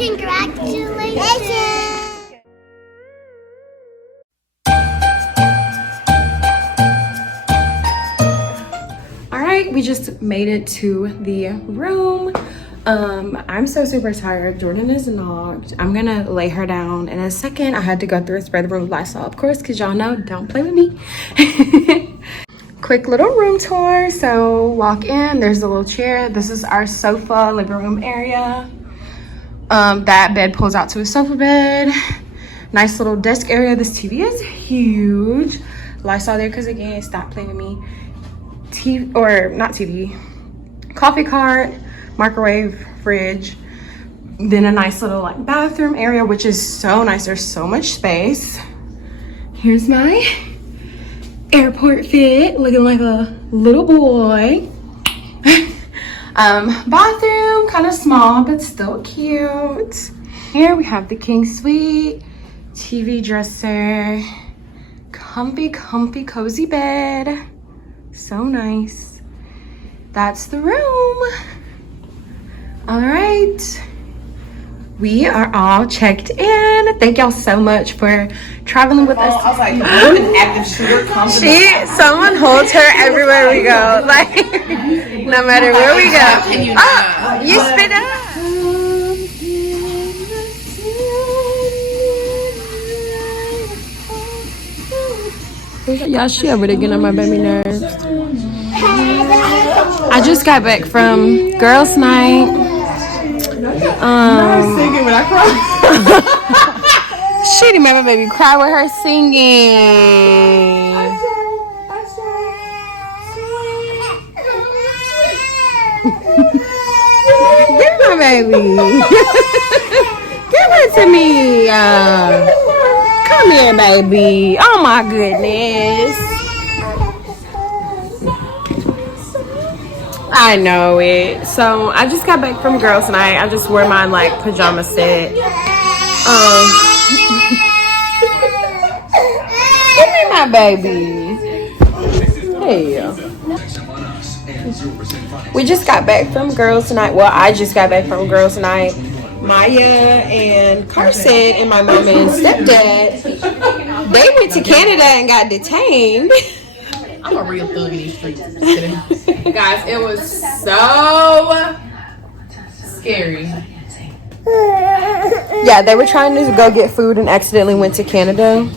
Congratulations. We just made it to the room. I'm so super tired. Jordan is knocked. I'm gonna lay her down in a second. I had to go through and spray the room with Lysol, of course, because y'all know, don't play with me. Quick little room tour. So walk in, there's a little chair. This is our sofa, living room area. That bed pulls out to a sofa bed. Nice little desk area. This TV is huge. Lysol there, because again, stop playing with me. TV, or not TV, coffee cart, microwave, fridge, then a nice little like bathroom area, which is so nice. There's so much space. Here's my airport fit, looking like a little boy. Bathroom, kind of small but still cute. Here we have the king suite, TV dresser, comfy cozy bed. So nice. That's the room. All right, we are all checked in. Thank y'all so much for traveling with us. I was like, I'm an active shooter. Someone holds her everywhere we go. Like, no matter where we go. Oh, you spit up. Y'all, she over there getting on my baby nerves. I just got back from girls' night. Singing when I cry. She didn't make my baby cry with her singing. Give my baby. Give it to me. Come here, baby. Oh my goodness. I know it. So I just got back from girls' night. I just wore my like pajama set. Give me my baby. Hey. We just got back from girls' night. Well, I just got back from girls' night. Maya and Carson and my mom and stepdad, they went to Canada and got detained. I'm a real thug in these streets. Guys, it was so scary. Yeah, they were trying to go get food and accidentally went to Canada.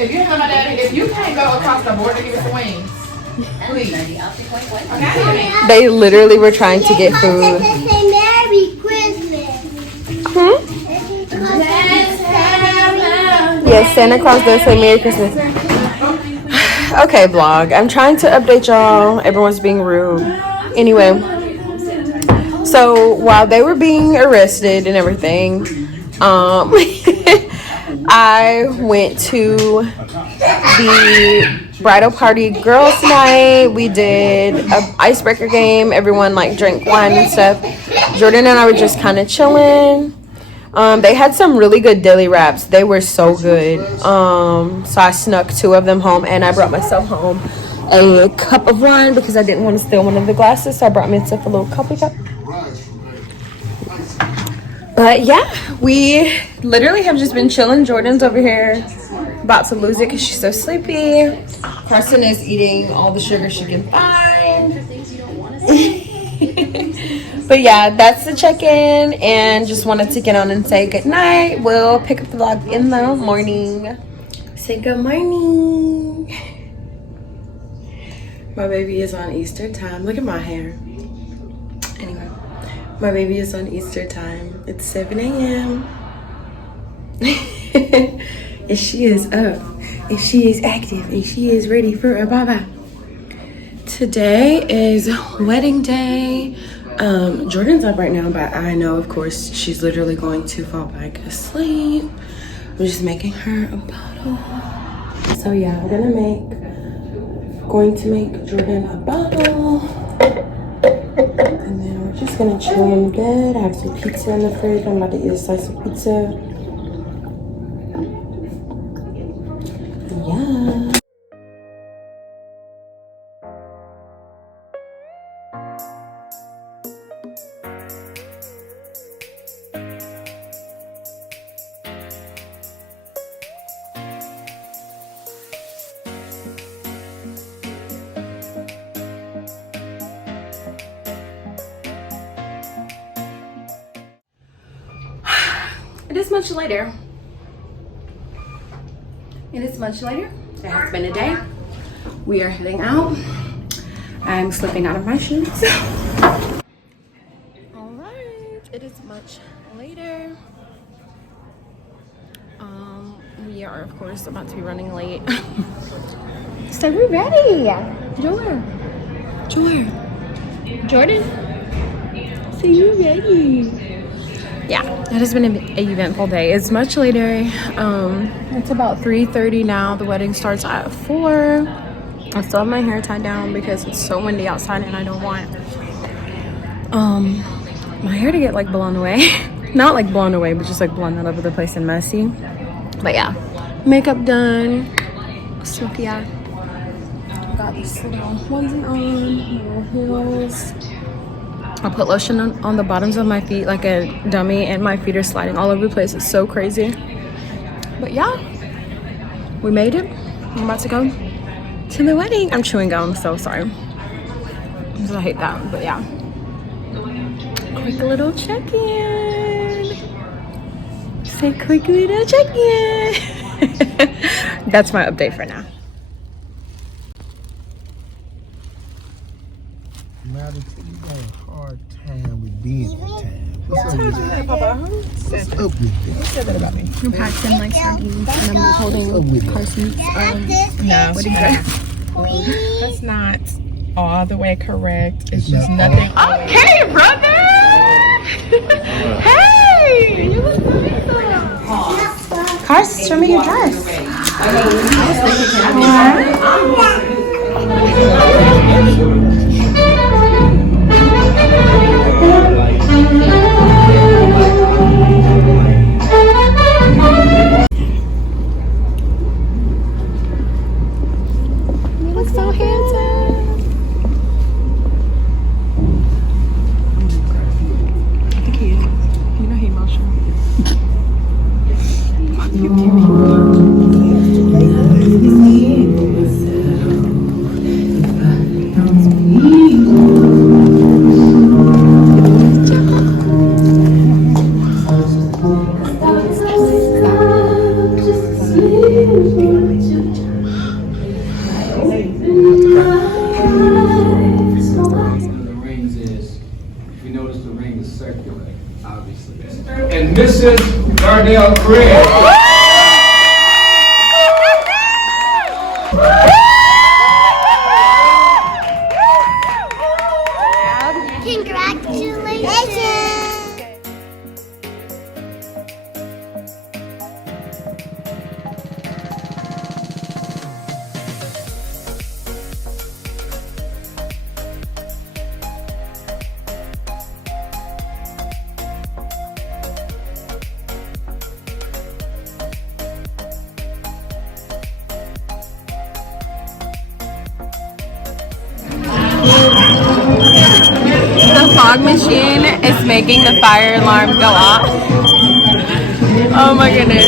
If you have my daddy, if you can't go across the border, give us the wings. Please. Okay. They literally were trying to get food. Merry Christmas. Yes, Santa Claus does say Merry Christmas. Okay, vlog. I'm trying to update y'all. Everyone's being rude. Anyway, so while they were being arrested and everything, I went to the bridal party girls' night. We did an icebreaker game. Everyone like drank wine and stuff. Jordan and I were just kind of chilling. They had some really good deli wraps. They were so good. So I snuck 2 of them home, and I brought myself home a cup of wine because I didn't want to steal one of the glasses. So I brought myself a little coffee cup. But yeah, we literally have just been chilling. Jordan's over here about to lose it because she's so sleepy. Carson is eating all the sugar she can find. But yeah, that's the check-in, and just wanted to get on and say good night. We'll pick up the vlog in the morning. Say good morning. My baby is on Easter time. Look at my hair. Anyway, my baby is on Easter time. It's 7 a.m. And she is up, and she is active, and she is ready for a baba. Today is wedding day. Jordan's up right now, but I know, of course, she's literally going to fall back asleep. I'm just making her a bottle. So yeah, I'm going to make Jordan a bottle. And then we're just gonna chill in bed. I have some pizza in the fridge. I'm about to eat a slice of pizza. Yeah. is much later. It is much later. It has been a day. We are heading out. I'm slipping out of my shoes. All right, it is much later. We are of course about to be running late. So we're ready. Jordan. So you ready? Yeah, it has been an eventful day. It's much later. It's about 3:30 now. The wedding starts at 4. I still have my hair tied down because it's so windy outside and I don't want my hair to get like blown away. Not like blown away, but just like blown all over the place and messy. But yeah, makeup done. Sophia got this little onesie on, little heels. I put lotion on the bottoms of my feet like a dummy, and my feet are sliding all over the place. It's so crazy. But yeah, we made it. I'm about to go to the wedding. I'm chewing gum, so sorry. I hate that, but yeah. Quick little check-in. Say quick little check-in. That's my update for now. Hard time with being on time. What's up with that? What's up with that? Who said that about me? I'm packing like sardines and I'm holding car seats. No, What is that? that's not all the way correct. It's just nothing. Okay, brother! Hey! You look nice. Cars, show me your dress. You look so handsome. I think he is. You know he emotional. And Mrs. Darnell Gregg. Congratulations! The fog machine is making the fire alarm go off. Oh my goodness.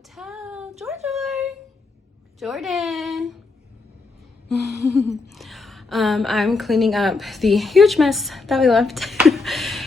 hotel. Jordan. I'm cleaning up the huge mess that we left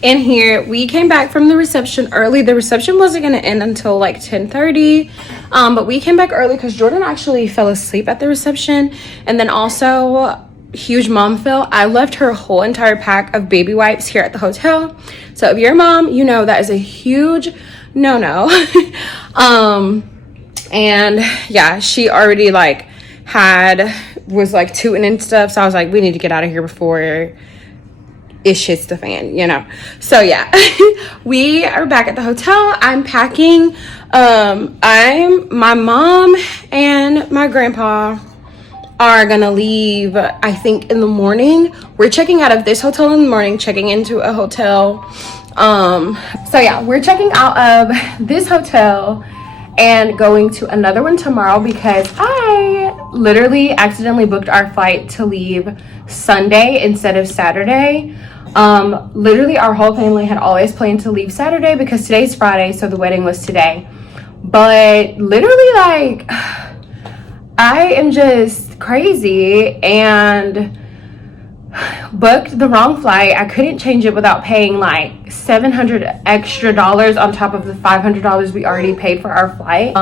in here. We came back from the reception early. The reception wasn't going to end until like 10:30, but we came back early because Jordan actually fell asleep at the reception. And then also, huge mom fill, I left her whole entire pack of baby wipes here at the hotel. So if you're a mom, you know that is a huge no-no. And yeah, she already like was like tooting and stuff, so I was like, we need to get out of here before it shits the fan, you know. So yeah, we are back at the hotel. I'm packing. My mom and my grandpa are gonna leave, I think, in the morning. We're checking out of this hotel in the morning, checking into a hotel. So yeah, we're checking out of this hotel and going to another one tomorrow because I literally accidentally booked our flight to leave Sunday instead of Saturday. Literally our whole family had always planned to leave Saturday because today's Friday, so the wedding was today. But literally, like, I am just crazy and booked the wrong flight. I couldn't change it without paying like $700 extra on top of the $500 we already paid for our flight.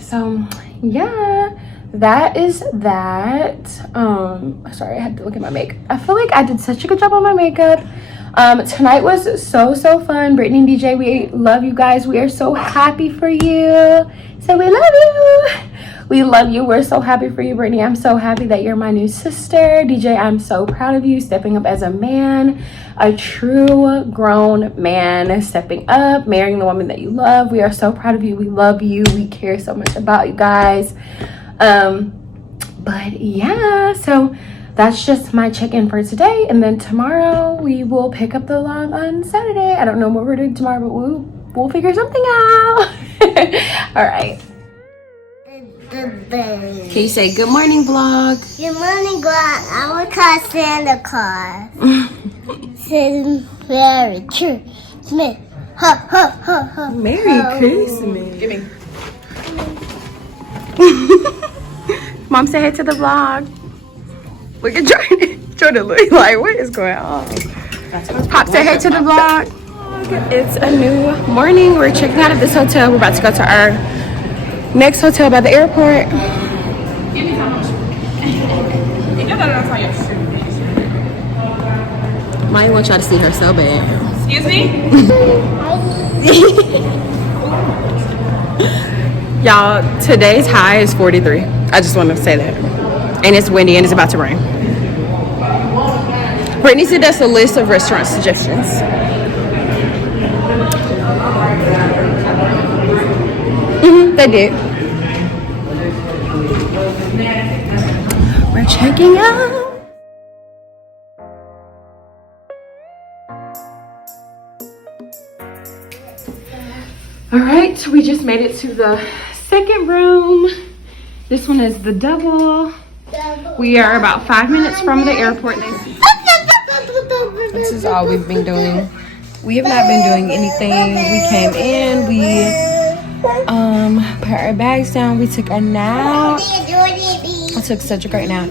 So yeah, that is that. Sorry, I had to look at my makeup. I feel like I did such a good job on my makeup. Tonight was so fun. Brittany and DJ, we love you guys. We are so happy for you. So we love you. We love you. We're so happy for you, Brittany. I'm so happy that you're my new sister. DJ, I'm so proud of you stepping up as a man, a true grown man, stepping up, marrying the woman that you love. We are so proud of you. We love you. We care so much about you guys. But yeah, so that's just my check-in for today. And then tomorrow we will pick up the vlog on Saturday. I don't know what we're doing tomorrow, but we'll figure something out. All right. Can you say good morning, vlog? Good morning, God. I will call Santa Claus. Says Merry Christmas. Ha ha ha ha. Merry Christmas. Give me. Mom, say hey to the vlog. Look at Jordan. Jordan, look like, what is going on? Pop, say hey to the vlog. It's a new morning. We're checking out of this hotel. We're about to go to our next hotel by the airport. Give me how much? You know that that's on your shirt. Mine wants y'all to see her so bad. Excuse me? Y'all, today's high is 43. I just want to say that. And it's windy and it's about to rain. Brittany said that's a list of restaurant suggestions. They did. We're checking out. All right, we just made it to the second room. This one is the double. We are about 5 minutes from the airport. This is all we've been doing. We have not been doing anything. We came in, we put our bags down, we took a nap. I took such a great nap.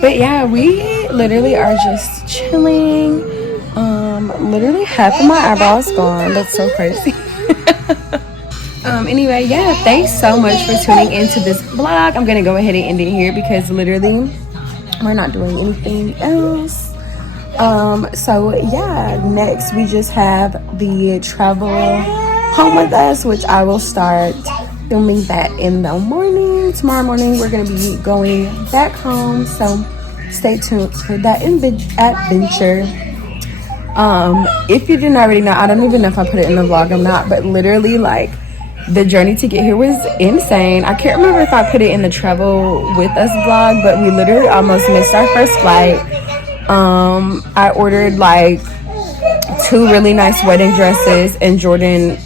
But yeah, we literally are just chilling. Literally half of my eyebrows gone. That's so crazy. Anyway, yeah, thanks so much for tuning into this vlog. I'm gonna go ahead and end it here because literally we're not doing anything else. So yeah, next we just have the travel home with us, which I will start filming that in the morning. Tomorrow morning we're gonna be going back home, so stay tuned for that adventure. If you didn't already know, I don't even know if I put it in the vlog or not, but literally like the journey to get here was insane. I can't remember if I put it in the travel with us vlog, but we literally almost missed our first flight. I ordered like 2 really nice wedding dresses, and Jordan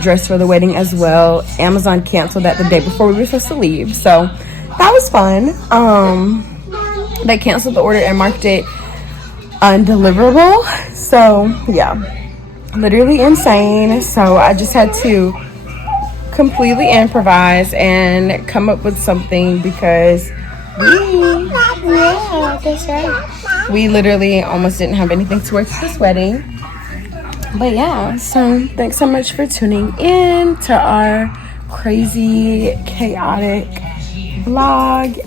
dressed for the wedding as well. Amazon canceled that the day before we were supposed to leave, so that was fun. They canceled the order and marked it undeliverable, so yeah, literally insane. So I just had to completely improvise and come up with something because we literally almost didn't have anything to wear to this wedding. But yeah, so thanks so much for tuning in to our crazy, chaotic vlog.